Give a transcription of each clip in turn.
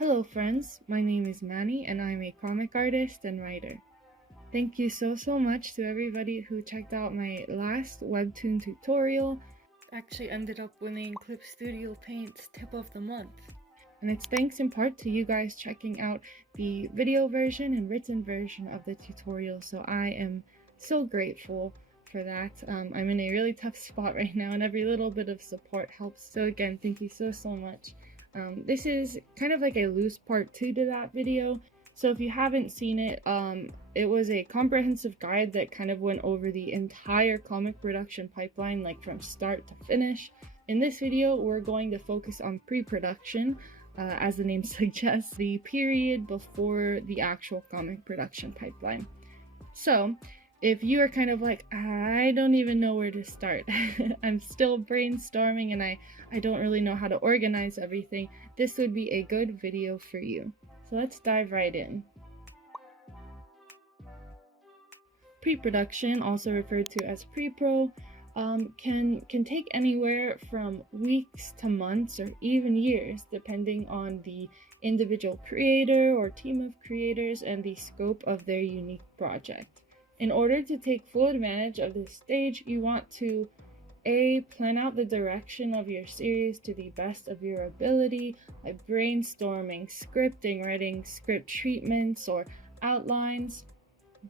Hello friends, my name is Manny and I'm a comic artist and writer. Thank you so much to everybody who checked out my last Webtoon tutorial. Actually ended up winning Clip Studio Paint's Tip of the Month. And it's thanks in part to you guys checking out the video version and written version of the tutorial, so I am so grateful for that. I'm in a really tough spot right now and every little bit of support helps, so again, thank you so much. This is kind of like a loose part 2 to that video, so if you haven't seen it, it was a comprehensive guide that kind of went over the entire comic production pipeline, like from start to finish. In this video, we're going to focus on pre-production, as the name suggests, the period before the actual comic production pipeline. So, if you are kind of like, I don't even know where to start, I'm still brainstorming and I don't really know how to organize everything, this would be a good video for you. So let's dive right in. Pre-production, also referred to as pre-pro, can take anywhere from weeks to months or even years, depending on the individual creator or team of creators and the scope of their unique project. In order to take full advantage of this stage, you want to plan out the direction of your series to the best of your ability, like brainstorming, scripting, writing script treatments or outlines.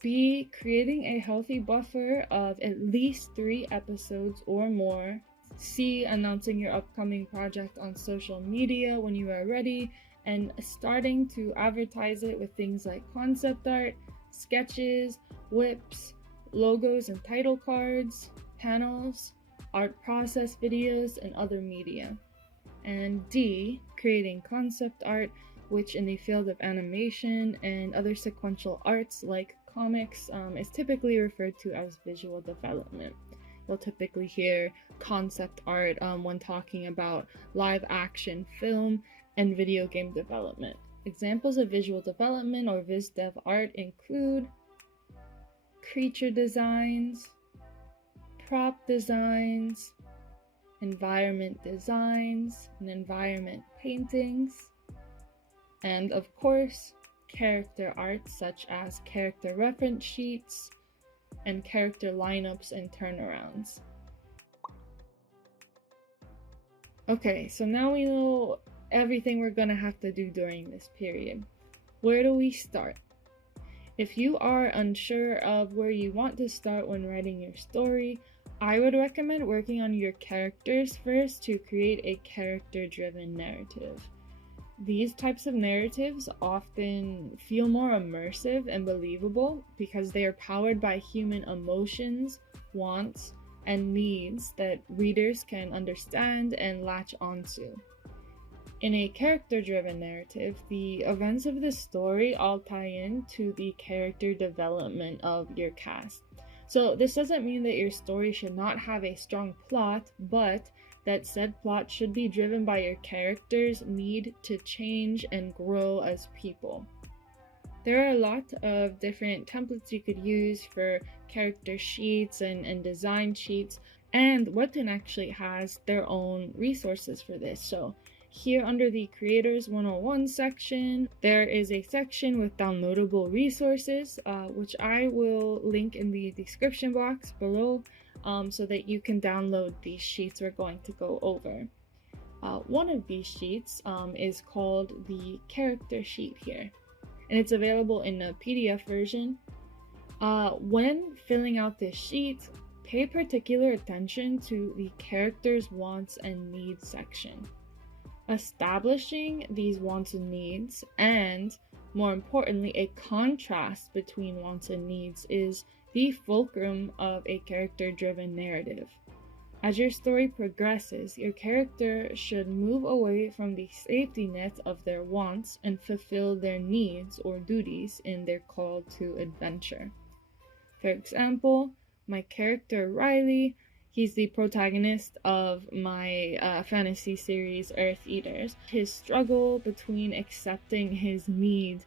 B, creating a healthy buffer of at least 3 episodes or more. C, announcing your upcoming project on social media when you are ready and starting to advertise it with things like concept art, sketches, whips, logos and title cards, panels, art process videos, and other media. And D, creating concept art, which in the field of animation and other sequential arts like comics is typically referred to as visual development. You'll typically hear concept art when talking about live action film and video game development. Examples of visual development or viz dev art include creature designs, prop designs, environment designs, and environment paintings, and of course, character art such as character reference sheets and character lineups and turnarounds. Okay, so now we know everything we're gonna have to do during this period. Where do we start? If you are unsure of where you want to start when writing your story, I would recommend working on your characters first to create a character-driven narrative. These types of narratives often feel more immersive and believable because they are powered by human emotions, wants, and needs that readers can understand and latch onto. In a character-driven narrative, the events of the story all tie in to the character development of your cast. So this doesn't mean that your story should not have a strong plot, but that said plot should be driven by your characters' need to change and grow as people. There are a lot of different templates you could use for character sheets and design sheets, and WEBTOON actually has their own resources for this. So here under the Creators 101 section, there is a section with downloadable resources, which I will link in the description box below so that you can download these sheets we're going to go over. One of these sheets is called the character sheet here, and it's available in a PDF version. When filling out this sheet, pay particular attention to the character's wants and needs section. Establishing these wants and needs, and more importantly, a contrast between wants and needs, is the fulcrum of a character-driven narrative. As your story progresses, your character should move away from the safety net of their wants and fulfill their needs or duties in their call to adventure. For example, my character Riley, he's the protagonist of my fantasy series Earth Eaters. His struggle between accepting his need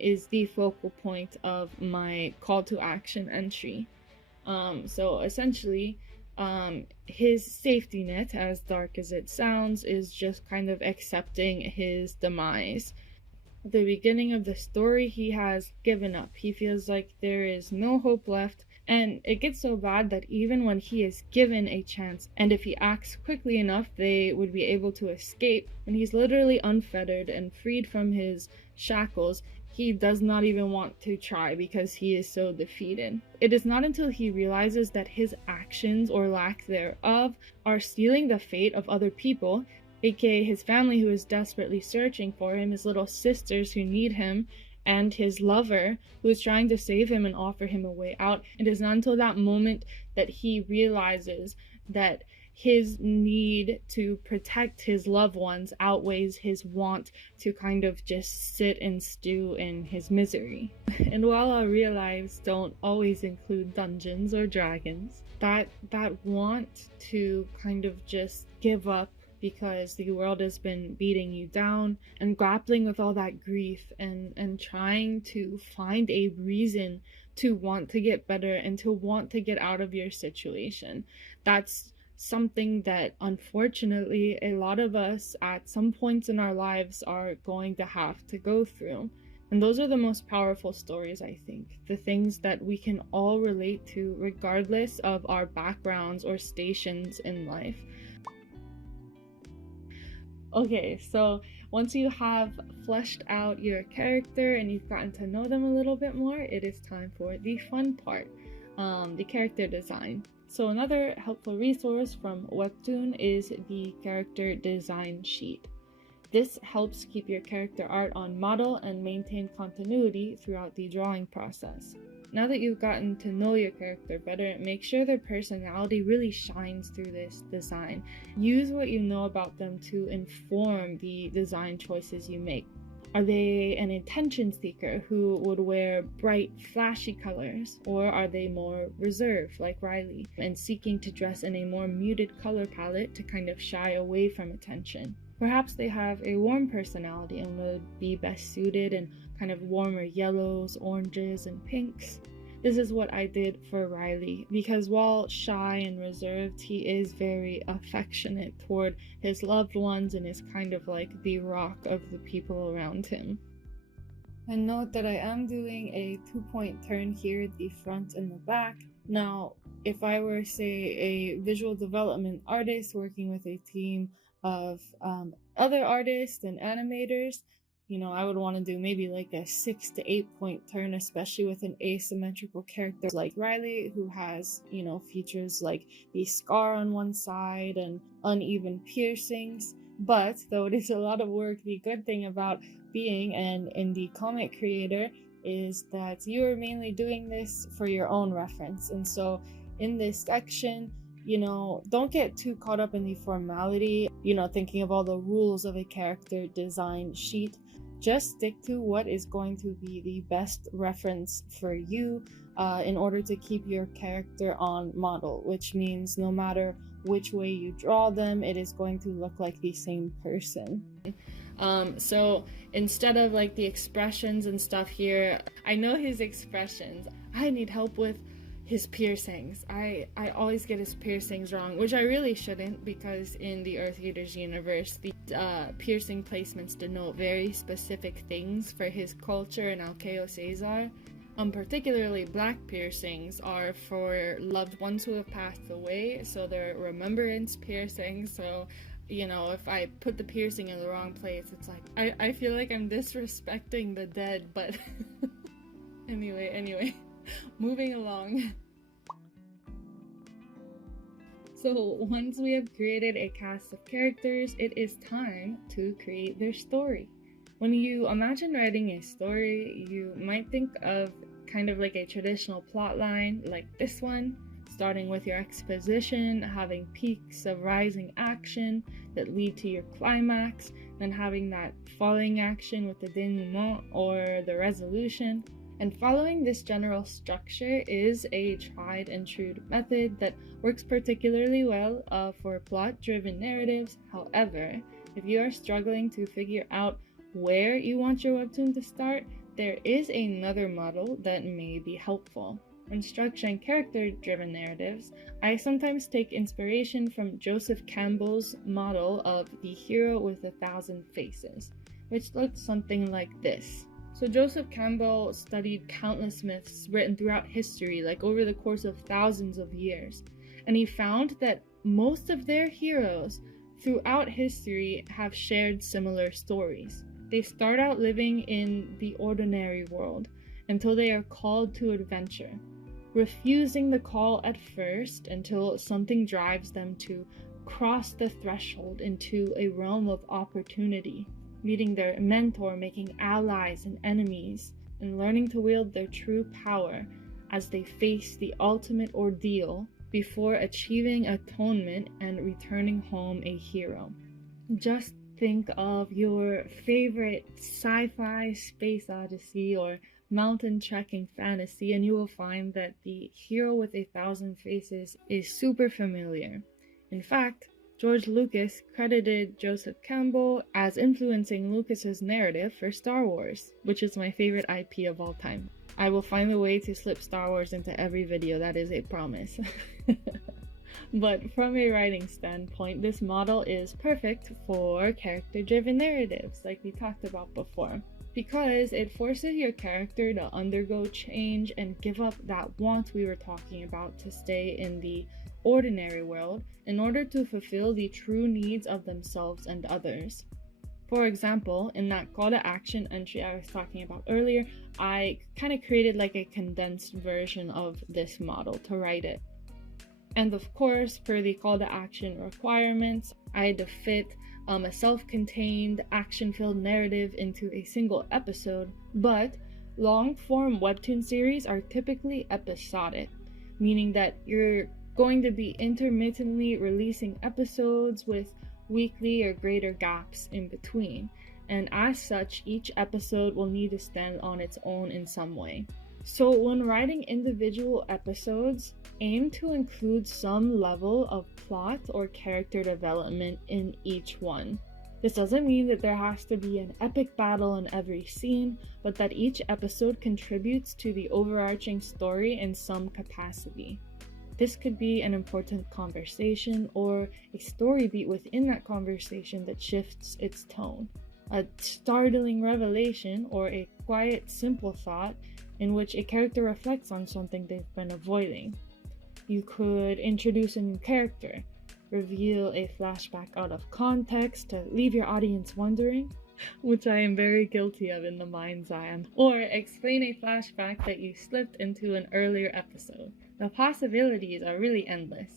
is the focal point of my call to action entry. So essentially, his safety net, as dark as it sounds, is just kind of accepting his demise. At the beginning of the story, he has given up. He feels like there is no hope left, and it gets so bad that even when he is given a chance, and if he acts quickly enough, they would be able to escape, and he's literally unfettered and freed from his shackles, he does not even want to try because he is so defeated. It is not until he realizes that his actions, or lack thereof, are sealing the fate of other people, aka his family who is desperately searching for him, his little sisters who need him, and his lover who is trying to save him and offer him a way out. It is not until that moment that he realizes that his need to protect his loved ones outweighs his want to kind of just sit and stew in his misery. And while our real lives don't always include dungeons or dragons, that want to kind of just give up because the world has been beating you down, and grappling with all that grief and trying to find a reason to want to get better and to want to get out of your situation. That's something that unfortunately a lot of us at some points in our lives are going to have to go through. And those are the most powerful stories, I think. The things that we can all relate to regardless of our backgrounds or stations in life. Okay, so once you have fleshed out your character and you've gotten to know them a little bit more, it is time for the fun part, the character design. So another helpful resource from WEBTOON is the character design sheet. This helps keep your character art on model and maintain continuity throughout the drawing process. Now that you've gotten to know your character better, make sure their personality really shines through this design. Use what you know about them to inform the design choices you make. Are they an attention seeker who would wear bright, flashy colors? Or are they more reserved, like Riley, and seeking to dress in a more muted color palette to kind of shy away from attention? Perhaps they have a warm personality and would be best suited in kind of warmer yellows, oranges, and pinks. This is what I did for Riley, because while shy and reserved, he is very affectionate toward his loved ones and is kind of like the rock of the people around him. And note that I am doing a 2-point turn here at the front and the back. Now, if I were, say, a visual development artist working with a team of other artists and animators, you know, I would want to do maybe like a 6 to 8 point turn, especially with an asymmetrical character like Riley, who has, you know, features like the scar on one side and uneven piercings. But though it is a lot of work, the good thing about being an indie comic creator is that you are mainly doing this for your own reference. And so in this section, you know, don't get too caught up in the formality, you know, thinking of all the rules of a character design sheet. Just stick to what is going to be the best reference for you in order to keep your character on model, which means no matter which way you draw them, it is going to look like the same person. So instead of like the expressions and stuff here, I know his expressions. I need help with his piercings. I always get his piercings wrong, which I really shouldn't, because in the Earth Eaters universe, the piercing placements denote very specific things for his culture and Alkeo Caesar. Particularly black piercings are for loved ones who have passed away, so they're remembrance piercings. So, you know, if I put the piercing in the wrong place, it's like, I feel like I'm disrespecting the dead, but anyway. Moving along. So once we have created a cast of characters, it is time to create their story. When you imagine writing a story, you might think of kind of like a traditional plot line like this one, starting with your exposition, having peaks of rising action that lead to your climax, then having that falling action with the denouement or the resolution. And following this general structure is a tried and true method that works particularly well for plot-driven narratives. However, if you are struggling to figure out where you want your webtoon to start, there is another model that may be helpful. When structuring character-driven narratives, I sometimes take inspiration from Joseph Campbell's model of the hero with 1,000 faces, which looks something like this. So Joseph Campbell studied countless myths written throughout history, like over the course of thousands of years, and he found that most of their heroes throughout history have shared similar stories. They start out living in the ordinary world until they are called to adventure, refusing the call at first until something drives them to cross the threshold into a realm of opportunity, meeting their mentor, making allies and enemies, and learning to wield their true power as they face the ultimate ordeal before achieving atonement and returning home a hero. Just think of your favorite sci-fi space odyssey or mountain trekking fantasy, and you will find that the hero with 1,000 faces is super familiar. In fact, George Lucas credited Joseph Campbell as influencing Lucas's narrative for Star Wars, which is my favorite IP of all time. I will find a way to slip Star Wars into every video, that is a promise. But from a writing standpoint, this model is perfect for character-driven narratives, like we talked about before, because it forces your character to undergo change and give up that want we were talking about to stay in the ordinary world in order to fulfill the true needs of themselves and others. For example, in that call to action entry I was talking about earlier, I kind of created like a condensed version of this model to write it. And of course, per the call to action requirements, I had to fit a self-contained, action-filled narrative into a single episode, but long-form webtoon series are typically episodic, meaning that you're going to be intermittently releasing episodes with weekly or greater gaps in between, and as such, each episode will need to stand on its own in some way. So when writing individual episodes, aim to include some level of plot or character development in each one. This doesn't mean that there has to be an epic battle in every scene, but that each episode contributes to the overarching story in some capacity. This could be an important conversation or a story beat within that conversation that shifts its tone, a startling revelation or a quiet, simple thought in which a character reflects on something they've been avoiding. You could introduce a new character, reveal a flashback out of context to leave your audience wondering, which I am very guilty of in the mind's eye, or explain a flashback that you slipped into an earlier episode. The possibilities are really endless.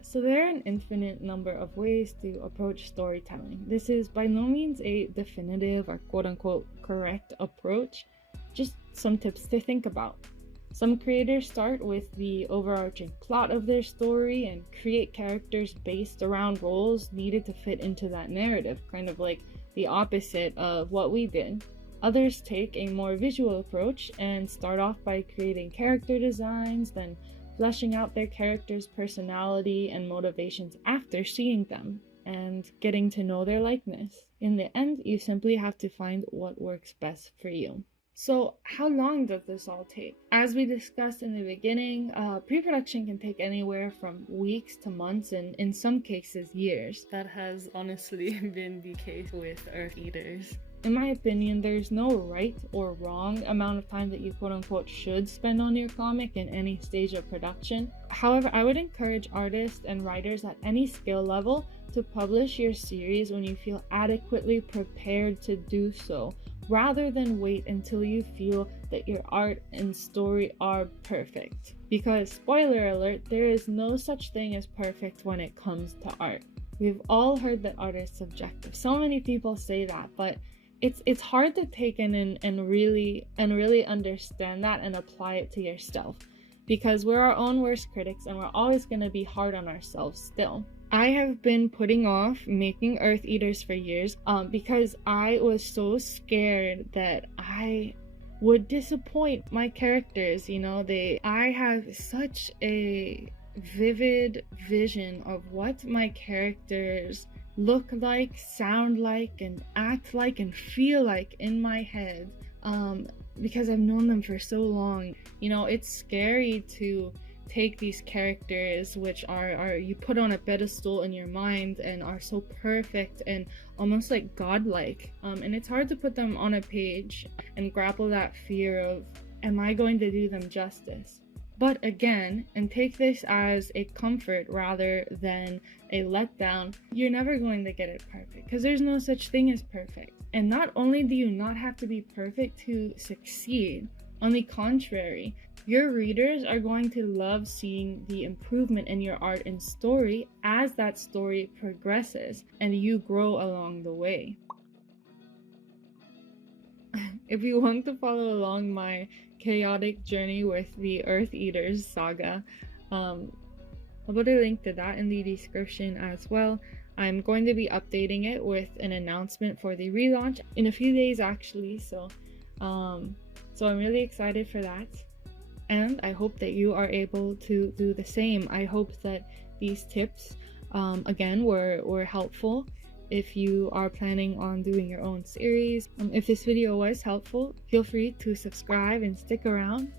So there are an infinite number of ways to approach storytelling. This is by no means a definitive or quote-unquote correct approach, just some tips to think about. Some creators start with the overarching plot of their story and create characters based around roles needed to fit into that narrative, kind of like the opposite of what we did. Others take a more visual approach and start off by creating character designs, then fleshing out their character's personality and motivations after seeing them and getting to know their likeness. In the end, you simply have to find what works best for you. So how long does this all take? As we discussed in the beginning, pre-production can take anywhere from weeks to months and in some cases years. That has honestly been the case with Earth Eaters. In my opinion, there's no right or wrong amount of time that you quote-unquote should spend on your comic in any stage of production. However, I would encourage artists and writers at any skill level to publish your series when you feel adequately prepared to do so, rather than wait until you feel that your art and story are perfect. Because, spoiler alert, there is no such thing as perfect when it comes to art. We've all heard that art is subjective. So many people say that, but it's hard to take in and really understand that and apply it to yourself, because we're our own worst critics and we're always going to be hard on ourselves still. I have been putting off making Earth Eaters for years because I was so scared that I would disappoint my characters. I have such a vivid vision of what my characters look like, sound like, and act like, and feel like in my head, because I've known them for so long. It's scary to take these characters which are you put on a pedestal in your mind and are so perfect and almost like godlike, and it's hard to put them on a page and grapple that fear of, am I going to do them justice? But again, and take this as a comfort rather than a letdown, you're never going to get it perfect because there's no such thing as perfect. And not only do you not have to be perfect to succeed, on the contrary, your readers are going to love seeing the improvement in your art and story as that story progresses and you grow along the way. If you want to follow along my chaotic journey with the Earth Eaters saga, I'll put a link to that in the description as well. I'm going to be updating it with an announcement for the relaunch in a few days actually, so I'm really excited for that, and I hope that you are able to do the same. I hope that these tips again were helpful if you are planning on doing your own series. If this video was helpful, feel free to subscribe and stick around,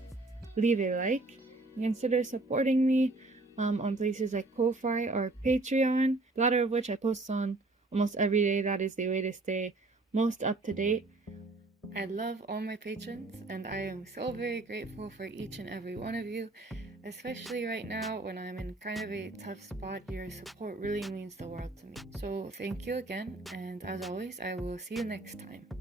leave a like, and consider supporting me on places like Ko-Fi or Patreon, the latter of which I post on almost every day. That is the way to stay most up to date. I love all my patrons, and I am so very grateful for each and every one of you, especially right now when I'm in kind of a tough spot. Your support really means the world to me. So thank you again, and as always, I will see you next time.